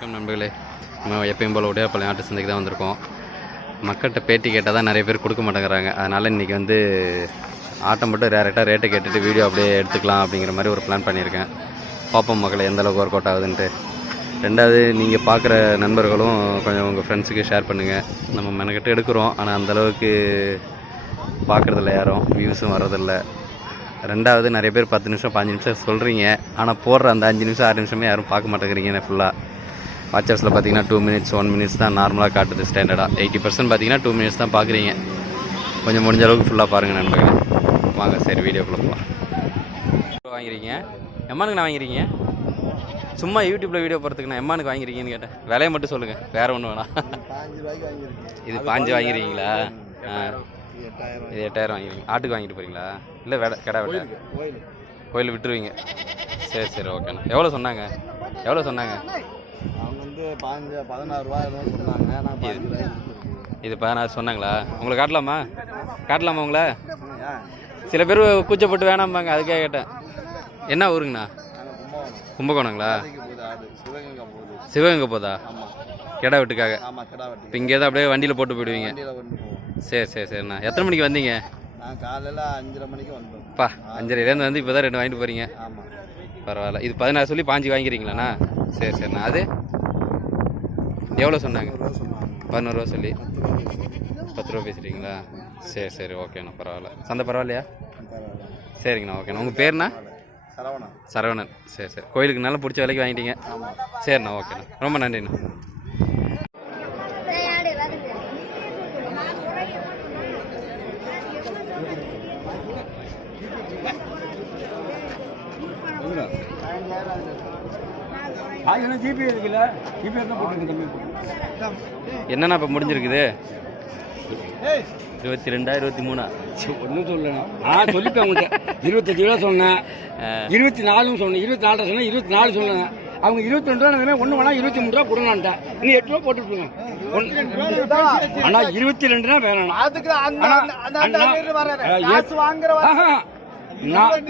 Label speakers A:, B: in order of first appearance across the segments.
A: வணக்கம் நண்பர்களே. நம்ம எப்பயும் போல் உடையாப்பள்ளி ஆட்டு சந்தைக்கு தான் வந்திருக்கோம். மக்கள்கிட்ட பேட்டி கேட்டால் தான் நிறைய பேர் கொடுக்க மாட்டேங்கிறாங்க. அதனால் இன்றைக்கி வந்து ஆட்டை மட்டும் டேரெக்டாக ரேட்டை கேட்டுட்டு வீடியோ அப்படியே எடுத்துக்கலாம் அப்படிங்கிற மாதிரி ஒரு பிளான் பண்ணியிருக்கேன். பார்ப்போம் மக்களை எந்தளவுக்கு ஒர்க் அவுட் ஆகுதுன்ட்டு. ரெண்டாவது நீங்கள் பார்க்குற நண்பர்களும் கொஞ்சம் உங்கள் ஃப்ரெண்ட்ஸுக்கு ஷேர் பண்ணுங்கள் நம்ம மெனக்கிட்ட எடுக்கிறோம். ஆனால் அந்தளவுக்கு பார்க்குறதில்ல யாரும். வியூஸும் வர்றதில்ல. ரெண்டாவது நிறைய பேர் பத்து நிமிஷம் பாஞ்சு நிமிஷம் சொல்கிறீங்க ஆனால் போடுற அந்த அஞ்சு நிமிஷம் ஆறு நிமிஷமே யாரும் பார்க்க மாட்டேங்கிறீங்க ஃபுல்லாக வாட்சர்ஸில் பார்த்தீங்கன்னா டூ மினிட்ஸ் ஒன் மினிட்ஸ் தான் நார்மலாக காட்டுது ஸ்டாண்டர்டாக எயிட்டி பர்சன்ட் பார்த்தீங்கன்னா டூ மினிட்ஸ் தான் பார்க்குறீங்க கொஞ்சம் முடிஞ்ச அளவுக்கு ஃபுல்லாக பாருங்கள் நண்பர்களே. வாங்க சரி வீடியோக்குள்ளே போகலாம் வாங்கிறீங்க எம்மானுக்கு நான் வாங்கிறீங்க சும்மா யூடியூப்பில் வீடியோ போகிறதுக்கு நான் எம்மானுக்கு வாங்கிறீங்கன்னு கேட்டேன். விலையை மட்டும் சொல்லுங்கள் வேறு ஒன்றும் வேணாம். இது பாஞ்சு வாங்கிறீங்களா இது எட்டாயிரம் வாங்கிருக்கீங்க. ஆட்டுக்கு வாங்கிட்டு போகிறீங்களா இல்லை வெட கடை வெட்ட?
B: கோயில்
A: விட்டுருவீங்க. சரி சரி ஓகேண்ணா எவ்வளோ சொன்னாங்க? எவ்வளோ சொன்னாங்க?
B: வந்து பாஞ்சு பதினாறு ஏதோ சொன்னாங்க.
A: இது பதினாறு சொன்னாங்களா? உங்களை காட்டலாமா? காட்டலாமா உங்களை? சில பேர் கூச்சப்பட்டு வேணாம்பாங்க அதுக்காக கேட்டேன். என்ன ஊருங்கண்ணா? கும்பகோணங்களா?
B: சிவகங்கை
A: போதா? கிடா வெட்டுக்காக. இப்போ இங்கே தான் அப்படியே வண்டியில் போட்டு போயிடுவீங்க. சரி சரி சரிண்ணா. எத்தனை மணிக்கு வந்தீங்க?
B: நான் காலையில அஞ்சரை மணிக்கு வந்தோம்.
A: பா அஞ்சரைலேருந்து வந்து இப்போ தான் ரெண்டு வாங்கிட்டு போகிறீங்க
B: ஆமா.
A: பரவாயில்ல. இது பதினாறு சொல்லி பாஞ்சு வாங்கிக்கிறீங்களாண்ணா? சரி சரிண்ணா. அது? எவ்வளோ சொன்னாங்க?
B: ரூபா சொன்னாங்க.
A: பதினோரு ரூபா சொல்லி.
B: பத்து ரூபா
A: பேசுகிறீங்களா சரி சரி ஓகேண்ணா பரவாயில்ல. சந்தை பரவாயில்லையா?
B: பரவாயில்ல.
A: சரிங்கண்ணா ஓகேண்ணா உங்கள் பேருண்ணா?
B: சரவணா.
A: சரவணன். சரி சரி. கோயிலுக்கு நல்லா பிடிச்ச விலைக்கு வாங்கிட்டீங்க. சரிண்ணா ஓகேண்ணா ரொம்ப நன்றிண்ணா.
C: ஜிபே இருக்குல்ல ஜிபே தான் போட்டுருக்கு
A: என்னண்ணா இப்போ முடிஞ்சிருக்குது? இருபத்தி ரெண்டா இருபத்தி மூணா
C: ஒன்றும் சொல்லணும் நான் சொல்லிட்டேன் உங்கள்கிட்ட இருபத்தஞ்சு ரூபா சொன்னேன். இருபத்தி நாலுன்னு சொன்னேன். இருபத்தி நாலு சொன்னேன் இருபத்தி நாலு சொன்னேன். அவங்க இருபத்தி ரெண்டு ரூபா ஒன்று வேணா இருபத்தி மூணு ரூபா கொடுங்கன்ட்டேன் நீ எட்டு ரூபா போட்டு விட்டுருங்க ஒன்று ஆனால் இருபத்தி ரெண்டுனா வேணாம் நான்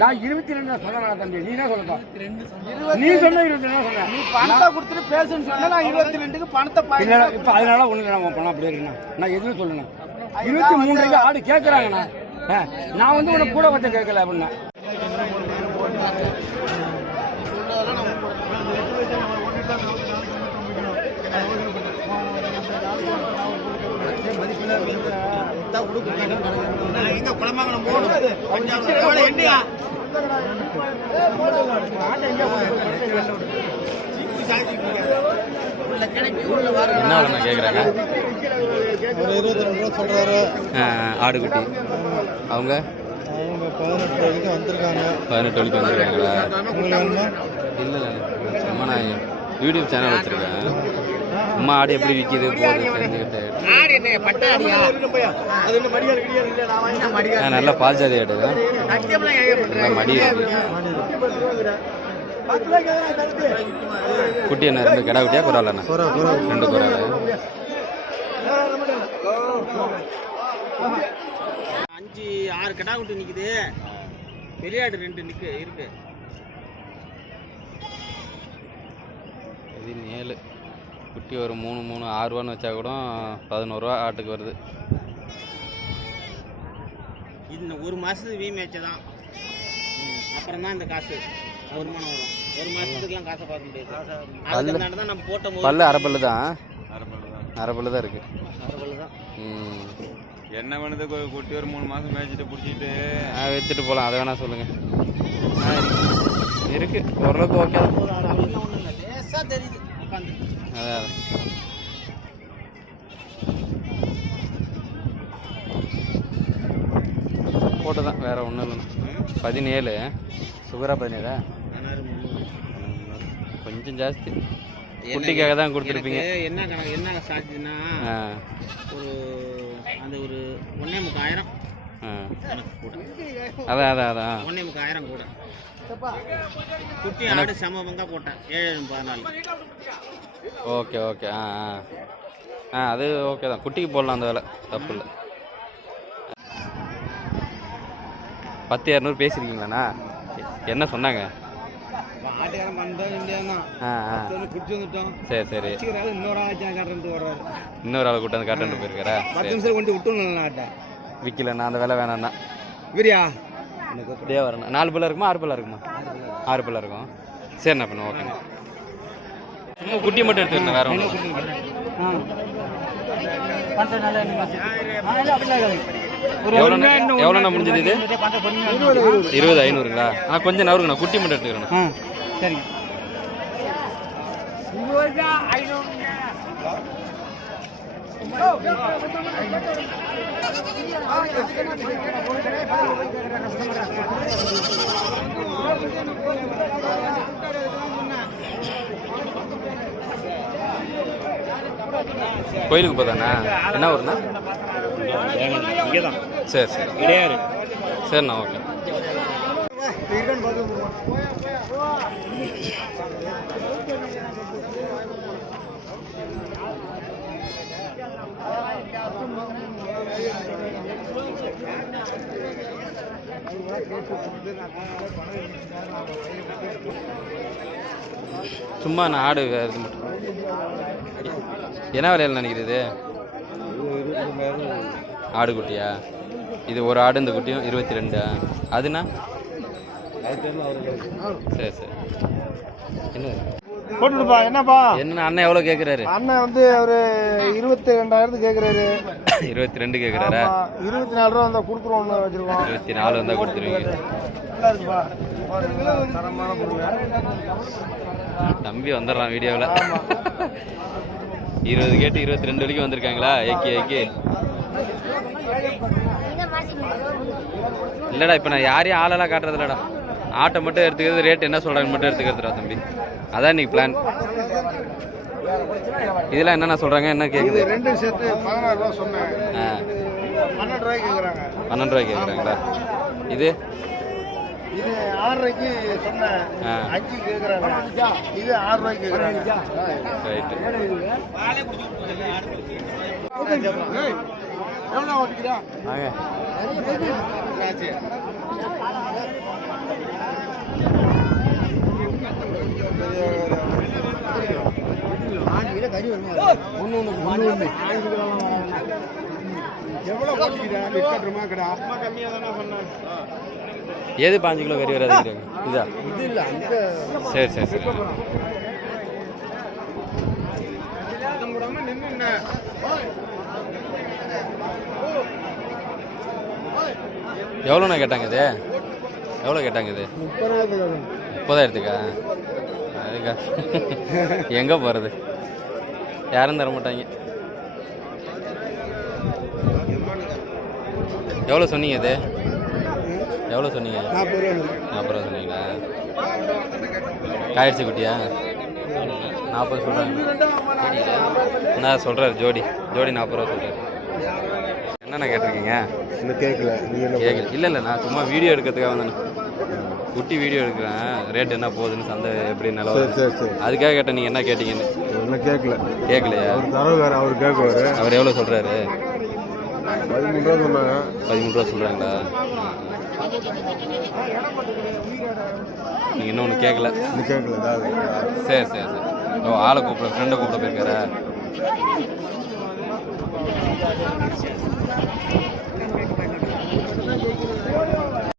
C: நான் இருபத்தி ரெண்டு சொன்னேன் தம்பி. நீ என்ன சொல்லலாம் நீ சொன்ன இருபத்தி ரெண்டு சொன்ன
B: பணத்தை கொடுத்துட்டு பேசுன்னு சொன்னா நான் இருபத்தி ரெண்டுக்கு பணத்தை
C: இல்ல இப்ப அதனால ஒண்ணு நம்ம பணம் அப்படியே நான் எதுவும் சொல்லணும் இருபத்தி மூணு ரூபாய்க்கு ஆடு கேட்கறாங்கண்ணா ஆ, நான் வந்து உனக்கு கூட வச்ச கேட்கல அப்படின்னா.
A: என்ன விலைண்ணா கேட்குறாங்க
B: இருபத்தி ரெண்டு ரூபா சொல்றாரு
A: ஆடுகுட்டி அவங்க
B: அவங்க பதினெட்டு வந்திருக்காங்க
A: வரைக்கும் வந்துருக்காங்களா?
B: வேணுமா
A: இல்லை இல்லை. நான் யூடியூப் சேனல் வச்சுருக்கேன். சும்மா ஆடு எப்படி விற்கிது போகுது தெரிஞ்சுக்கிட்டு நல்ல பால் ஜாதி ஆடு நல்லா மடி இருக்கு. குட்டி என்ன ரெண்டு கிடா குட்டியா குறாலண்ணா ரெண்டு குறால.
D: அஞ்சு ஆறு கடா விட்டு நிக்குது. வெளியாடு ரெண்டு நிக்கு இருக்கு.
A: பதினேழு குட்டி ஒரு மூணு மூணு ஆறு ரூபான்னு வச்சா கூட பதினோருவா ஆட்டுக்கு வருது.
D: இந்த ஒரு மாசத்துக்கு வீ மேட்ச் தான். அப்புறம் தான் இந்த காசு. வருமானம் வரும். ஒரு மாசத்துக்குலாம் காசை பார்க்க முடியாது. அதுக்கு தான் நம்ம போட்ட
A: பல்லு அரை பல்லு தான். அரை பல்லு தான் இருக்கு.
D: அறுபது தான்.
A: ம்.
E: என்ன பண்ணுது கொ- குட்டி ஒரு மூணு மாசம் மேய்ச்சிட்டு பிடிச்சிட்டு?
A: ஆ விற்றுட்டு போகலாம் அதை வேணா சொல்லுங்கள் ஆ இருக்கு. ஓரளவுக்கு ஓகே தான்
D: ஒரு அறுபது ஒன்றும் இல்லை லேசா தெரியுது உட்காந்து
A: அதான். போட்டு தான் வேற ஒன்றும் இல்லைண்ணா. பதினேழு. சுகரா பதினேழா? கொஞ்சம் ஜாஸ்தி. குட்டிக்காக தான் கொடுத்துருப்பீங்க.
D: என்ன கணக்கு என்ன
A: ஆ.
D: ஒரு அந்த ஒரு ஒன்னே முக்காயிரம்.
A: அதான் அதான் அதான்.
D: ஒன்னே முக்காயிரம் கூட. குட்டி ஆடு செம பங்கா போட்டேன். ஏழு பதினாலு.
A: Okay okay. ஆ ஆ. ஆ அது ஓகே தான். குட்டிக்கு போடலாம் அந்த வேலை. தப்பு இல்லை. பத்து இரநூறு பேசியிருக்கீங்களாண்ணா என்ன சொன்னாங்க? சரி சரி.
B: இன்னொரு
A: ஆள் கூட்டாந்து காட்டுன்னு போயிருக்காரா?
B: பத்து
A: சரி
B: நிமிஷம் கொண்டு விட்டுணும் ஆட்டை
A: விற்கல நான் அந்த வேலை வேணாம்னா.
B: வீரியா
A: தேவரண்ணா. நாலு பிள்ளை இருக்குமா? ஆறு பிள்ளை இருக்குமா? ஆறு பிள்ளை இருக்கும். சரிண்ணா பண்ண ஓகேண்ணா. சும்மா குட்டி மட்டும் எடுத்துருந்தேன் வேற ஒன்றும் எவ்வளோண்ணா முடிஞ்சது இது? இருபது ஐநூறுங்களா? ஆ கொஞ்சம் நவருங்கண்ணா குட்டி மட்டும் எடுத்துக்கிறேண்ணா.
B: சரிங்க.
A: கோயிலுக்கு போதாண்ணா என்ன ஊர்ண்ணா? சரி சரி.
B: இடையாறு
A: சரிண்ணா ஓகே. சும்மா நான் ஆடு இது மட்டும். என்ன விலையில் நினைக்கிறது? ஆடு குட்டியா இது ஒரு ஆடு இந்த குட்டியும் இருபத்தி ரெண்டா? அதுனா? சரி சரி. என்ன?
B: போட்டுடுப்பா என்னப்பா?
A: என்ன அண்ணன் எவ்வளோ கேட்குறாரு
B: அண்ணன் வந்து ஒரு இருபத்தி ரெண்டாயிரத்து கேட்குறாரு
A: இருபத்தி ரெண்டு கேட்குறாரா
B: இருபத்தி நாலு ரூபா வந்தால் வச்சிருக்கோம்
A: இருபத்தி நாலு வந்தால் கொடுத்துருவீங்க. தம்பி வந்துடுறான் வீடியோவில். இருபது கேட்டு இருபத்தி ரெண்டு வரைக்கும் வந்திருக்காங்களா? ஏக்கி ஏக்கி. இல்லைடா இப்போ நான் யாரையும் ஆளெல்லாம் காட்டுறது இல்லடா ஆட்டை மட்டும் எடுத்துக்கிறது ரேட் என்ன சொல்கிறாங்க மட்டும் எடுத்துக்கிறதுடா தம்பி. அதான் இன்னைக்கு பிளான் இதெல்லாம் என்னென்ன சொல்கிறாங்க என்ன கேட்குது?
B: ரெண்டு சேர்த்து பதினாறு ரூபா சொன்னேன்.
A: ஆ.
B: பன்னெண்டு ரூபாய்க்கு கேட்குறாங்க.
A: பன்னெண்டு ரூபாய்க்கு கேட்குறாங்களா? இது?
B: இது ஆறு ரூபாய்க்கு சொன்னேன்.
A: ஆ.
B: அஞ்சு கேட்குறாங்க. இது ஆறு ரூபாய்க்கு கேட்குறாங்க.
A: ரைட்டு.
B: எவ்வளோ ஓட்டிக்கிறா?
A: வாங்க
B: எவ்வளோ ஓட்டிக்கிறா விற்கட்டுமா கடை. அப்பா கம்மியாக தானே சொன்னேன்
A: எது பாஞ்சு கிலோ கறி வராது இதா?
B: இது இல்லை அந்த
A: சரி சரி சரி. எவ்வளோண்ணா கேட்டாங்க இது? எவ்வளோ கேட்டாங்க இது?
B: முப்பதாயிரத்து
A: முப்பதாயிரத்துக்கா? அதுக்கா எங்கே போகிறது யாரும் தர மாட்டாங்க. எவ்வளோ சொன்னீங்க இது? எவ்வளோ சொன்னீங்க?
B: நாற்பது ரூபா
A: நாற்பது ரூபா சொன்னீங்களா காயிடுச்சு குட்டியா? நாற்பது சொல்கிறாங்க என்ன சொல்கிறாரு ஜோடி. ஜோடி நாற்பது ரூபா சொல்கிறாரு என்னண்ணா கேட்டிருக்கீங்க?
B: இன்னும் கேட்கல
A: கேட்கல இல்லை இல்லை நான் சும்மா வீடியோ எடுக்கிறதுக்காக வந்தேன். குட்டி வீடியோ எடுக்கிறேன். ரேட் என்ன போகுதுன்னு சந்தை எப்படி நிலவரம் அதுக்காக கேட்டேன் நீங்கள் என்ன கேட்டீங்கன்னு.
B: இல்லை கேட்கல
A: கேட்கலையா
B: தரவுக்காரர் அவர் கேட்குவாரு
A: அவர் எவ்வளோ சொல்கிறாரு
B: பதிமூணு ரூபா சொன்னாங்க.
A: பதிமூணு ரூபா சொல்கிறாங்களா நீங்கள் இன்னும் ஒன்று கேட்கல
B: இன்னும் கேட்கல
A: சரி சரி சரி. ஓ ஆளை கூப்பிட ஃப்ரெண்டை கூப்பிட்ட போயிருக்காரா?